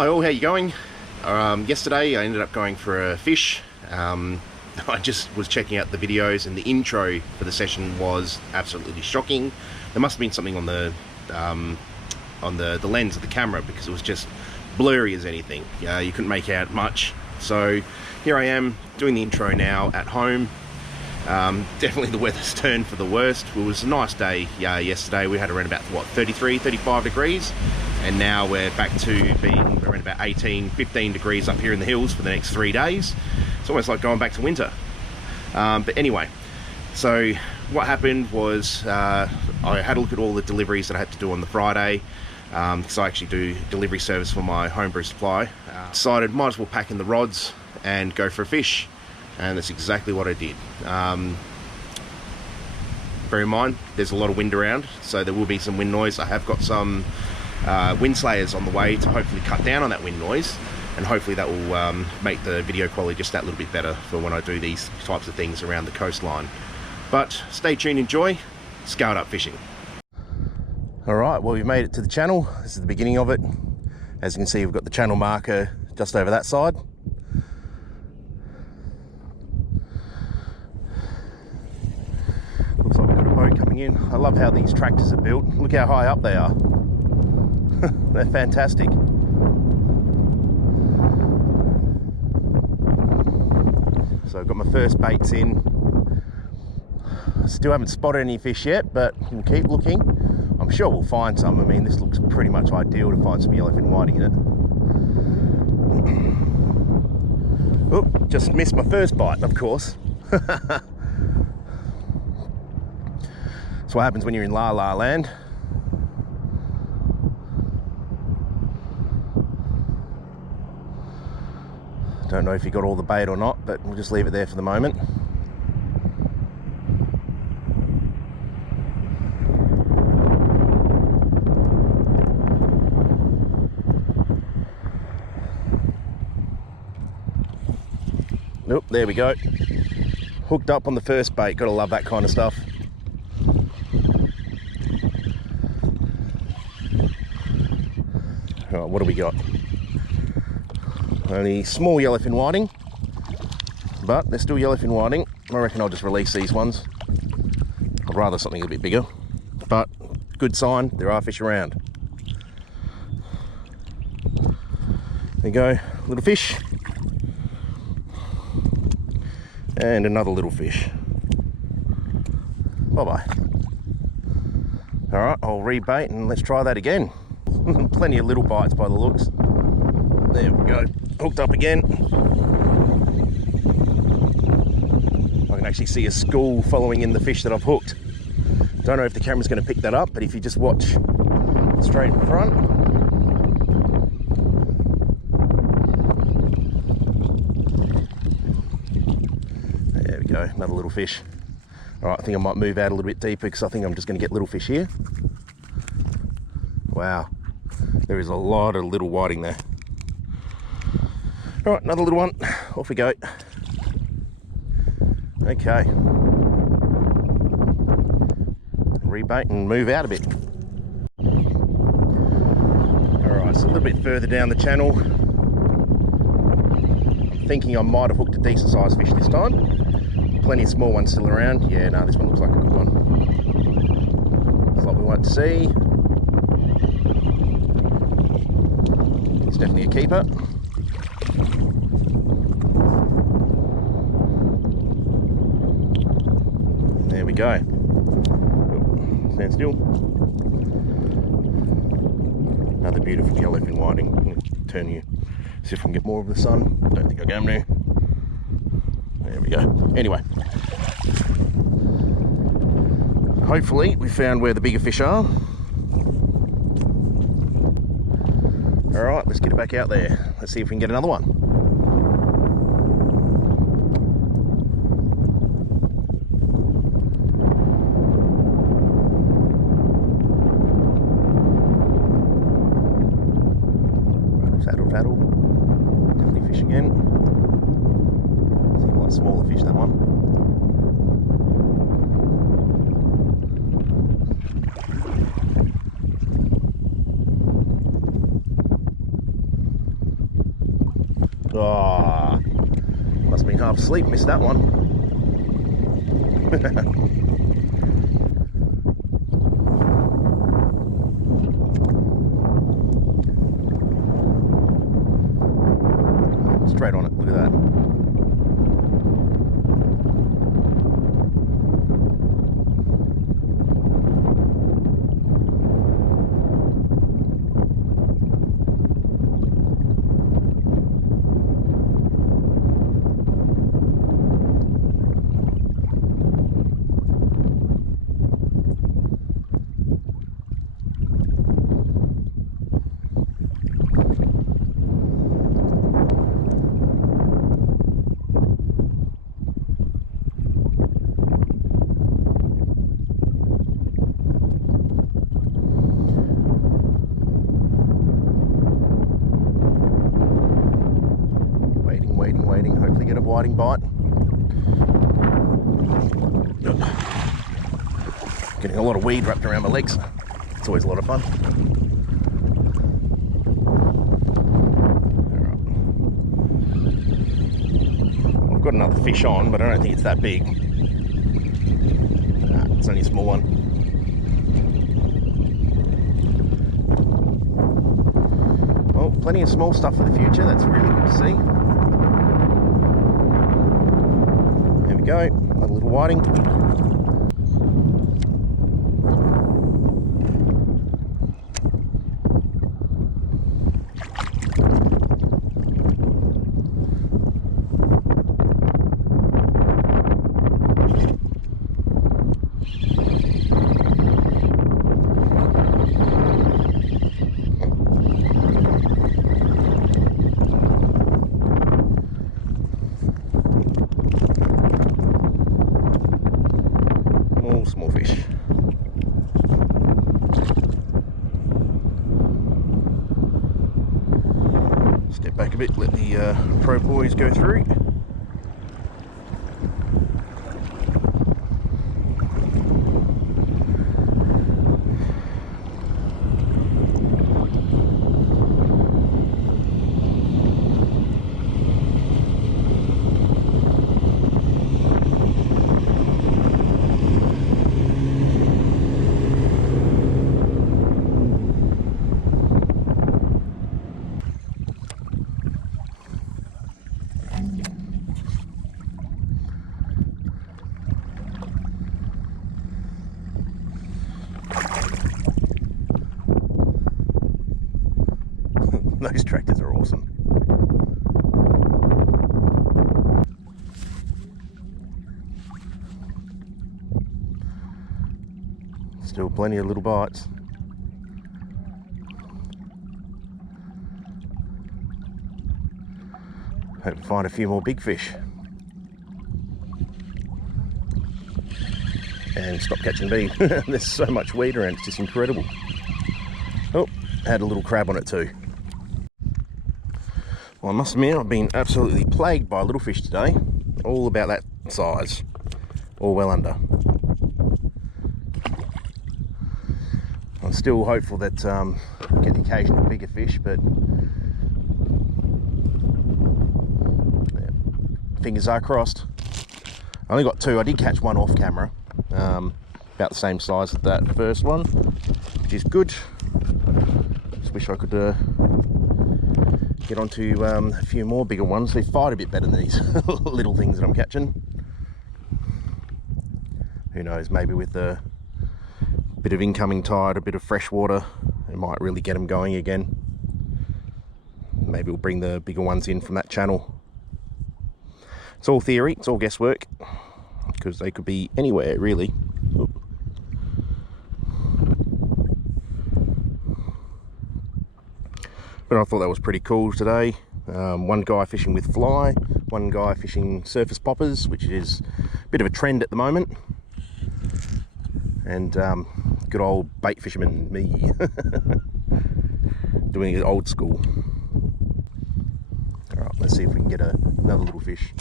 Hi all, how you going? Yesterday I ended up going for a fish. I just was checking out the videos and the intro for the session was absolutely shocking. There must have been something on the lens of the camera because it was just blurry as anything. You couldn't make out much. So here I am doing the intro now at home. Definitely the weather's turned for the worst. It was a nice day yesterday. We had around about, what, 33, 35 degrees. And now we're back to being around about 18, 15 degrees up here in the hills for the next 3 days. It's almost like going back to winter. But anyway, so what happened was I had a look at all the deliveries that I had to do on the Friday, because I actually do delivery service for my homebrew supply. Decided might as well pack in the rods and go for a fish. And that's exactly what I did. Bear in mind, there's a lot of wind around, so there will be some wind noise. I have got some wind slayers on the way to hopefully cut down on that wind noise, and hopefully that will make the video quality just that little bit better for when I do these types of things around the coastline. But stay tuned, enjoy Scaled Up Fishing. Alright, well, we've made it to the channel. This is the beginning of it. As you can see, we've got the channel marker just over that side. Looks like we've got a boat coming in. I love how these tractors are built. Look how high up they are. They're fantastic. So I've got my first baits in. Still haven't spotted any fish yet, but we'll keep looking. I'm sure we'll find some. I mean, this looks pretty much ideal to find some yellowfin whiting in it. Oh, just missed my first bite, of course. That's what happens when you're in La La Land. Don't know if you got all the bait or not, but we'll just leave it there for the moment. Nope, there we go. Hooked up on the first bait. Gotta love that kind of stuff. All right, what do we got? Only small yellowfin whiting, but they're still yellowfin whiting. I reckon I'll just release these ones. I'd rather something a bit bigger, but good sign, there are fish around. There you go, little fish. And another little fish. Bye-bye. All right, I'll rebait and let's try that again. Plenty of little bites by the looks. There we go, hooked up again. I can actually see a school following in the fish that I've hooked. Don't know if the camera's going to pick that up, but if you just watch straight in front. There we go, another little fish. All right, I think I might move out a little bit deeper because I think I'm just going to get little fish here. Wow, there is a lot of little whiting there. All right, another little one. Off we go. Okay. Rebait and move out a bit. All right, so a little bit further down the channel. I'm thinking I might have hooked a decent sized fish this time. Plenty of small ones still around. Yeah, no, this one looks like a good one. That's what we want to see. It's definitely a keeper. There we go. Oh, stand still. Another beautiful yellowfin whiting. Turn you, see if I can get more of the sun. Don't think I can now. There we go. Anyway, hopefully we found where the bigger fish are. All right, let's get it back out there. Let's see if we can get another one. Paddle. Definitely fish again. Seems like smaller fish, that one. asleep, missed that one. Straight on it, look at that. Waiting, hopefully get a whiting bite. Getting a lot of weed wrapped around my legs. It's always a lot of fun. Right. I've got another fish on, but I don't think it's that big. Nah, it's only a small one. Well, plenty of small stuff for the future. That's really good to see. Go, another little whiting. Small fish. Step back a bit, let the pro boys go through. Those tractors are awesome. Still plenty of little bites. Hope to find a few more big fish. And stop catching bean. There's so much weed around, it's just incredible. Oh, had a little crab on it too. Well, I must admit, I've been absolutely plagued by little fish today. All about that size, or well under. I'm still hopeful that get the occasional bigger fish, but yeah, fingers are crossed. I only got two. I did catch one off camera, about the same size as that first one, which is good. Just wish I could get onto a few more bigger ones. They fight a bit better than these little things that I'm catching. Who knows, maybe with a bit of incoming tide, a bit of fresh water, it might really get them going again. Maybe we'll bring the bigger ones in from that channel. It's all theory, it's all guesswork, because they could be anywhere really. Oop. But I thought that was pretty cool today. One guy fishing with fly, one guy fishing surface poppers, which is a bit of a trend at the moment. And good old bait fisherman me, doing it old school. All right, let's see if we can get another little fish.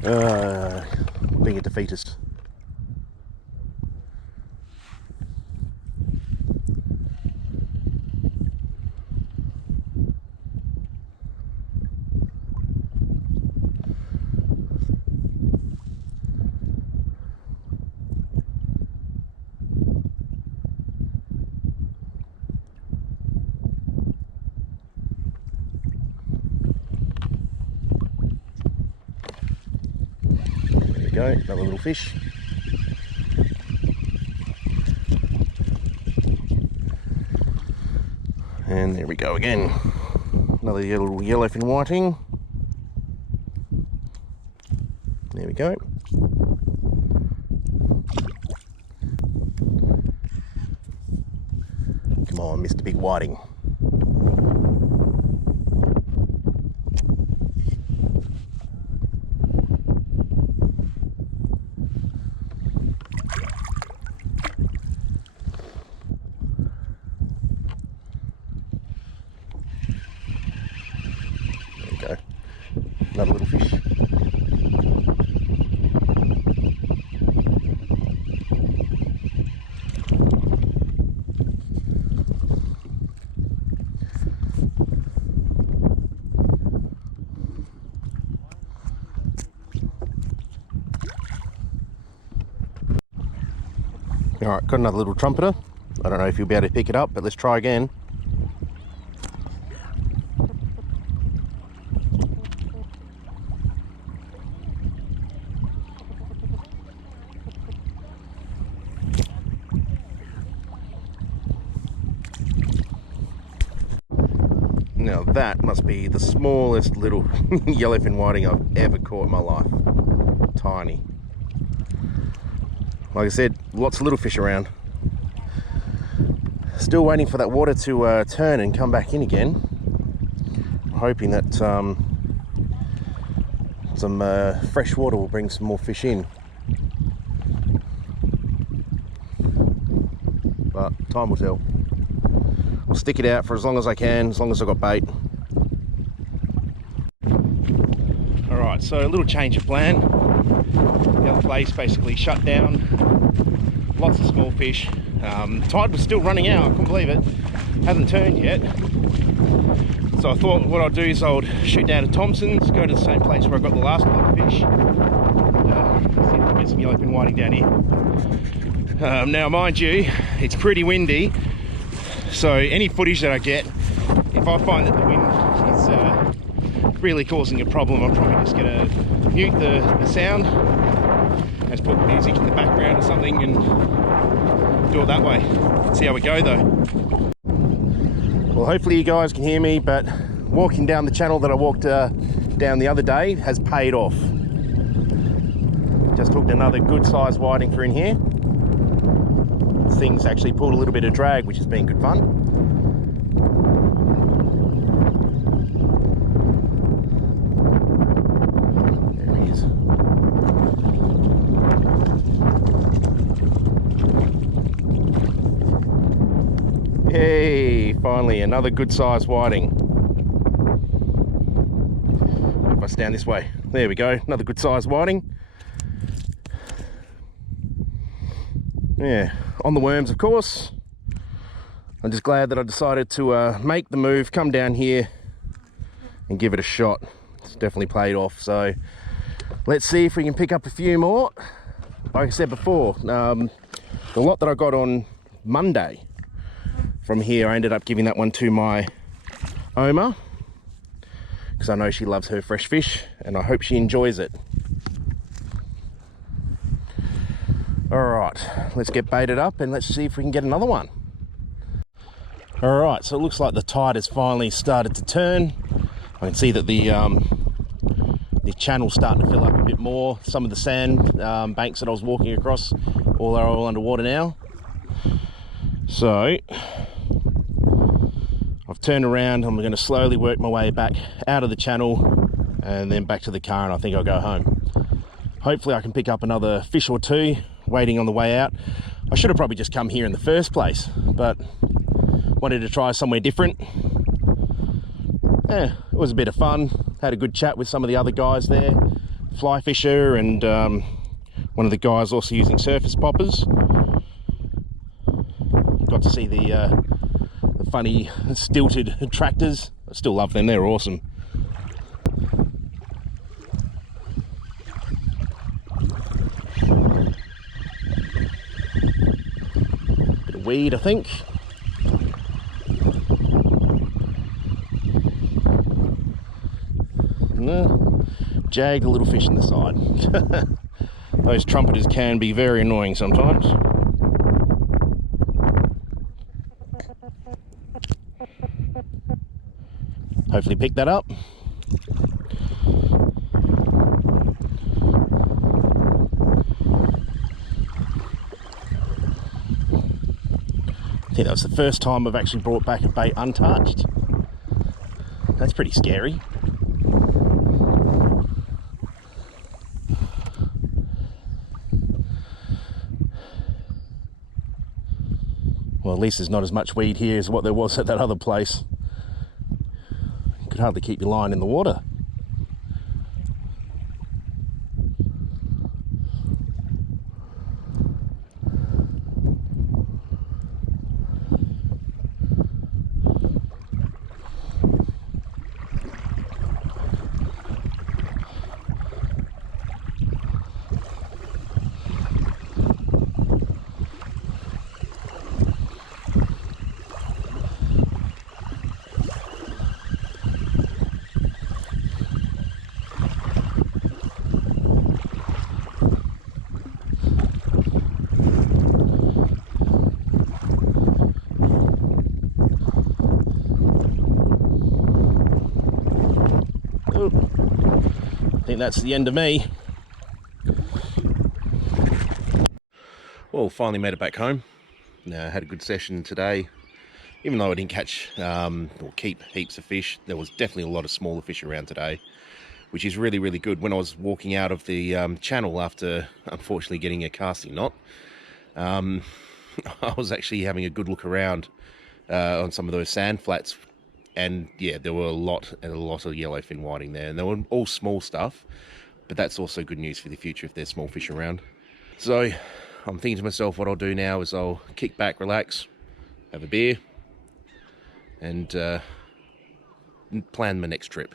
Being a defeatist. go, another little fish. And there we go again. Another little yellowfin whiting. There we go. Come on, Mr. Big Whiting. There we go. Another little fish. Alright, got another little trumpeter. I don't know if you'll be able to pick it up, but let's try again. Now that must be the smallest little yellowfin whiting I've ever caught in my life. Tiny. Like I said, lots of little fish around. Still waiting for that water to turn and come back in again. Hoping that some fresh water will bring some more fish in. But time will tell. I'll stick it out for as long as I can, as long as I've got bait. Alright, so a little change of plan. The other place basically shut down. Lots of small fish. Tide was still running out, I couldn't believe it. Hasn't turned yet. So I thought what I'd do is I would shoot down to Thompson's, go to the same place where I got the last lot of fish. See if I can get some yellowfin whiting down here. Now mind you, it's pretty windy. So any footage that I get, if I find that the wind is really causing a problem, I'm probably just going to mute the sound. Just put music in the background or something and do it that way. See how we go though. Well, hopefully you guys can hear me, but walking down the channel that I walked down the other day has paid off. Just hooked another good sized whiting for in here. This thing's actually pulled a little bit of drag, which has been good fun. Hey, finally another good sized whiting. If I stand this way, there we go, another good sized whiting. Yeah, on the worms of course. I'm just glad that I decided to make the move, come down here and give it a shot. It's definitely paid off, so let's see if we can pick up a few more. Like I said before, the lot that I got on Monday from here, I ended up giving that one to my Oma because I know she loves her fresh fish and I hope she enjoys it. All right, let's get baited up and let's see if we can get another one. All right, so it looks like the tide has finally started to turn. I can see that the channel's starting to fill up a bit more. Some of the sand banks that I was walking across are all underwater now. So I've turned around. I'm going to slowly work my way back out of the channel and then back to the car, and I think I'll go home. Hopefully I can pick up another fish or two waiting on the way out. I should have probably just come here in the first place, but wanted to try somewhere different. Yeah, it was a bit of fun. Had a good chat with some of the other guys there, fly fisher, and one of the guys also using surface poppers. Got to see the funny stilted tractors. I still love them, they're awesome. Bit of weed, I think. No, jagged a little fish in the side. Those trumpeters can be very annoying sometimes. Hopefully pick that up. I think that was the first time I've actually brought back a bait untouched. That's pretty scary. Well, at least there's not as much weed here as what there was at that other place. You could hardly keep your line in the water. I think that's the end of me. Well, finally made it back home. Had a good session today. Even though I didn't catch or keep heaps of fish, there was definitely a lot of smaller fish around today, which is really, really good. When I was walking out of the channel after, unfortunately, getting a casting knot, I was actually having a good look around on some of those sand flats. And yeah, there were a lot of yellowfin whiting there, and they were all small stuff, but that's also good news for the future if there's small fish around. So I'm thinking to myself, what I'll do now is I'll kick back, relax, have a beer, and plan my next trip.